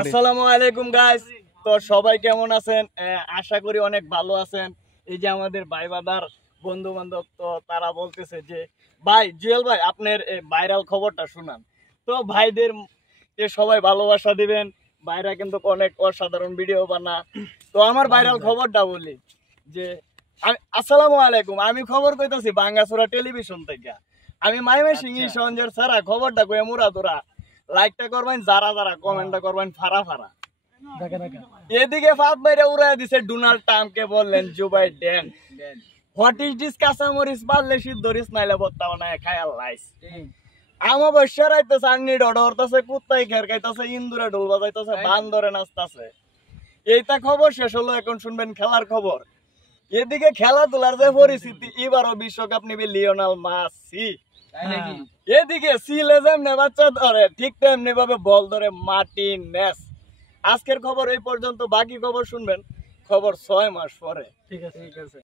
আসসালামু আলাইকুম গাইস। তো সবাই কেমন আছেন? আশা করি অনেক ভালো আছেন। এই যে আমাদের ভাই বাদার বন্ধু বান্ধব, তো তারা বলতেছে যে ভাই জুয়েল ভাই আপনার ভাইরাল খবরটা শুনান। তো ভাইদের সবাই ভালোবাসা দিবেন। ভাইরা কিন্তু অনেক অসাধারণ ভিডিও বানা। তো আমার ভাইরাল খবরটা বলি যে আসসালামু আলাইকুম, আমি খবর কইতাছি বাঙ্গাসুরা টেলিভিশন থেকে। আমি মাইমেসিংহি সঞ্জের সারা খবরটা কয়ে মুরাদুরা লাইকটা করবেন, যারা যারা কমেন্টটা করবেন ফারা ফারা। এদিকে ফাঁদ বাইরে উড়াই দিছে ডোনাল্ড ট্রাম্পকে, বললেন Joe Biden what is this কাঁচামরিচ পারলে সিদ্ধরিস নাইলে বত্তা বানায় খায়াল লাইস। আমা বৈশ্য রাইতেছে, আন্নি ডড হরতাছে, কুত্তাই খের খাইতাছে, ইন্দুরে ঢোল বাজাইতেছে, বান্দরে নাচতাছে। এইটা খবর শেষ হলো, এখন শুনবেন খেলার খবর। এদিকে খেলাধুলার যে পরিস্থিতি, এবারও বিশ্বকাপ নিবে লিওনেল মেসি। এদিকে সিলে যেমনে বাচ্চা ধরে ঠিক তেমনি ভাবে বল ধরে মার্টিনেজ। আজকের খবর এই পর্যন্ত, বাকি খবর শুনবেন খবর 6 মাস পরে। ঠিক আছে।